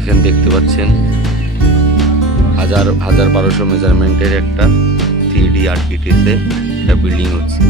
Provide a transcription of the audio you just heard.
দেখেন, দেখতে পাচ্ছেন 1200 মেজারমেন্টের একটা 3D আর্কিটেক্টে একটা বিল্ডিং হচ্ছে।